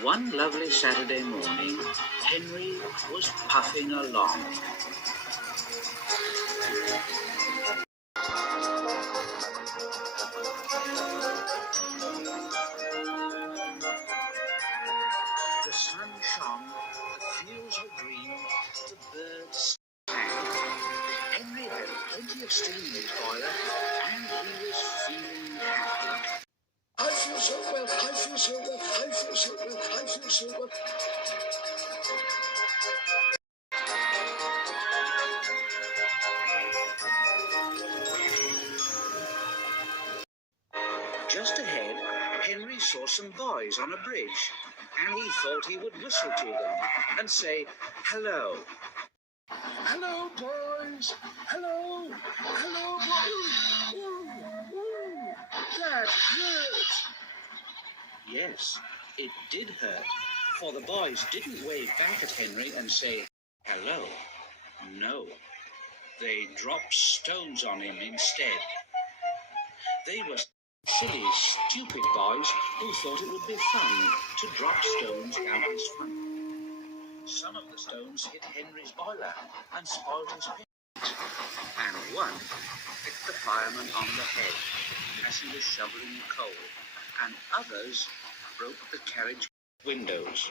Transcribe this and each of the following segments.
One lovely Saturday morning, Henry was puffing along. The sun shone, the fields were green, the birds sang. Henry had plenty of steam in his boiler, and he was feeling happy. I feel so well, I feel so well, I feel so well, I feel so well. Just ahead, Henry saw some boys on a bridge, and he thought he would whistle to them and say, "Hello." "Hello, boys. Hello. Hello, boys. Ooh, ooh, that hurt." Yes, it did hurt, for the boys didn't wave back at Henry and say, "Hello." No, they dropped stones on him instead. They were silly, stupid boys who thought it would be fun to drop stones down his front. Some of the stones hit Henry's boiler and spoiled his paint, and one hit the fireman on the head as he was shoveling coal, and others broke the carriage windows.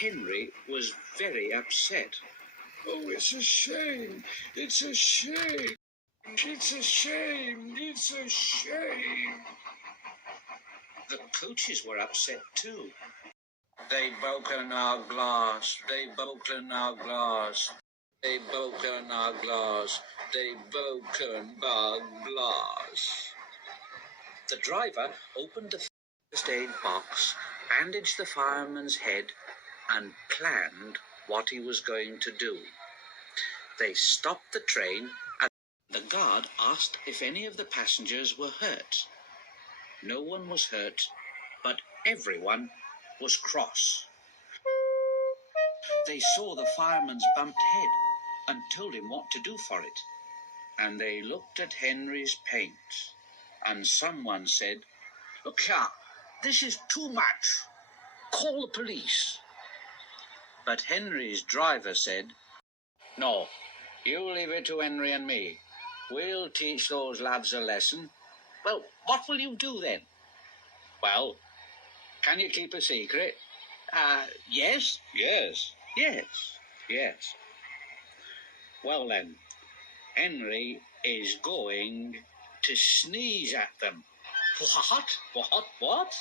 Henry was very upset. "Oh, it's a shame! It's a shame! It's a shame! It's a shame!" The coaches were upset too. "They've broken our glass, they've broken our glass, they've broken our glass, they've broken our glass." The driver opened the first aid box, bandaged the fireman's head, and planned what he was going to do. They stopped the train, and the guard asked if any of the passengers were hurt. No one was hurt, but everyone was cross. They saw the fireman's bumped head and told him what to do for it. And they looked at Henry's paint, and someone said, "Look here, this is too much. Call the police." But Henry's driver said, "No, you leave it to Henry and me. We'll teach those lads a lesson." "Well, what will you do then?" "Well, can you keep a secret?" Yes. Yes. Yes. Yes. Well then, Henry is going to sneeze at them. What? What? What?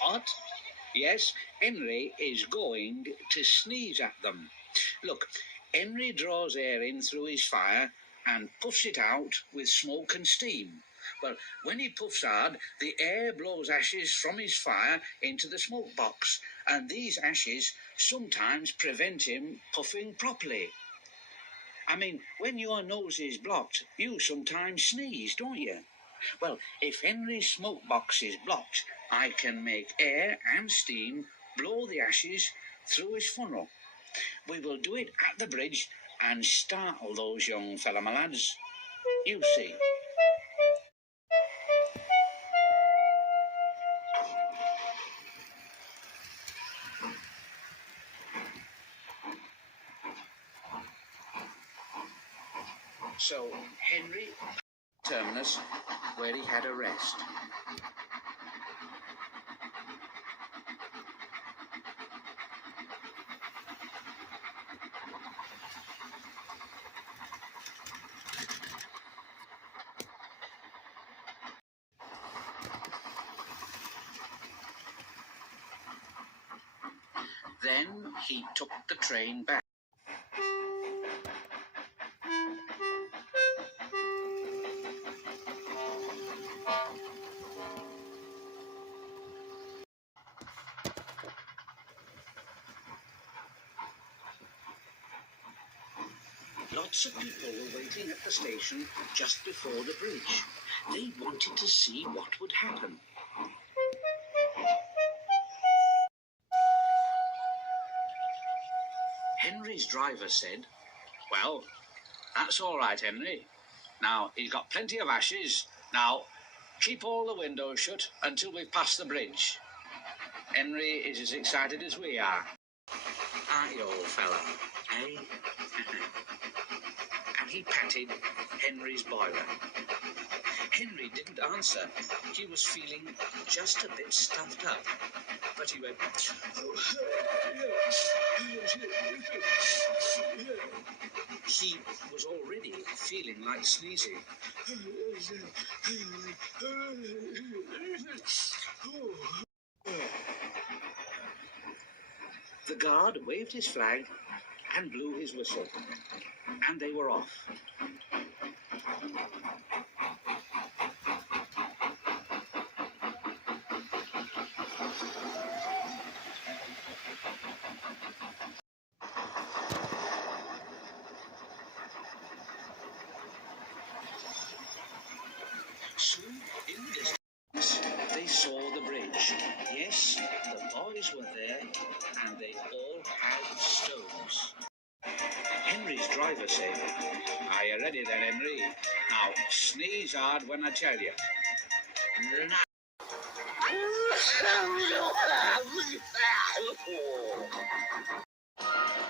What? Yes, Henry is going to sneeze at them. Look, Henry draws air in through his fire and puffs it out with smoke and steam. Well, when he puffs hard, the air blows ashes from his fire into the smoke box, and these ashes sometimes prevent him puffing properly. I mean, when your nose is blocked, you sometimes sneeze, don't you? Well, if Henry's smoke box is blocked, I can make air and steam blow the ashes through his funnel. We will do it at the bridge and startle those young fellow my lads. You see." So Henry terminus where he had a rest. Then he took the train back. Lots of people were waiting at the station just before the bridge. They wanted to see what would happen. Henry's driver said, "Well, that's all right, Henry. Now, he's got plenty of ashes. Now, keep all the windows shut until we've passed the bridge." Henry is as excited as we are. Aren't you, old fella? Eh? And he patted Henry's boiler. Henry didn't answer. He was feeling just a bit stuffed up. But he went... He was already feeling like sneezing. The guard waved his flag and blew his whistle, and they were off. Soon, in the distance, they saw the bridge. Yes, the boys were there, and they all had stones. Henry's driver said, "Are you ready then, Henry? Now, sneeze hard when I tell you."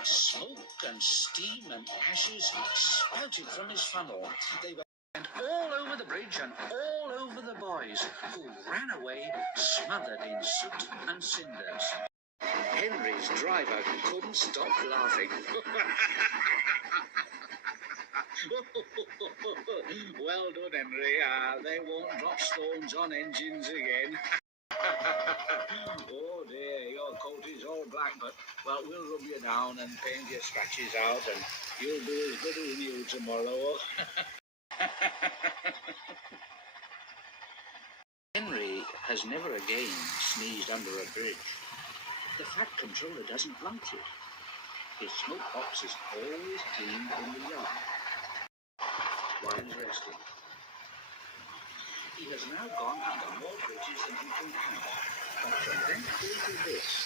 Smoke and steam and ashes spouted from his funnel. They went all over the bridge and all over the boys, who ran away smothered in soot and cinders. Henry's driver couldn't stop laughing. Well done, Henry. They won't drop stones on engines again. Oh dear, your coat is all black, but, well, we'll rub you down and paint your scratches out, and you'll be as good as new tomorrow. Henry has never again sneezed under a bridge. The Fat Controller doesn't like it. His smoke box is always cleaned in the yard while he's resting. He has now gone under more bridges than he can count, but from then to this,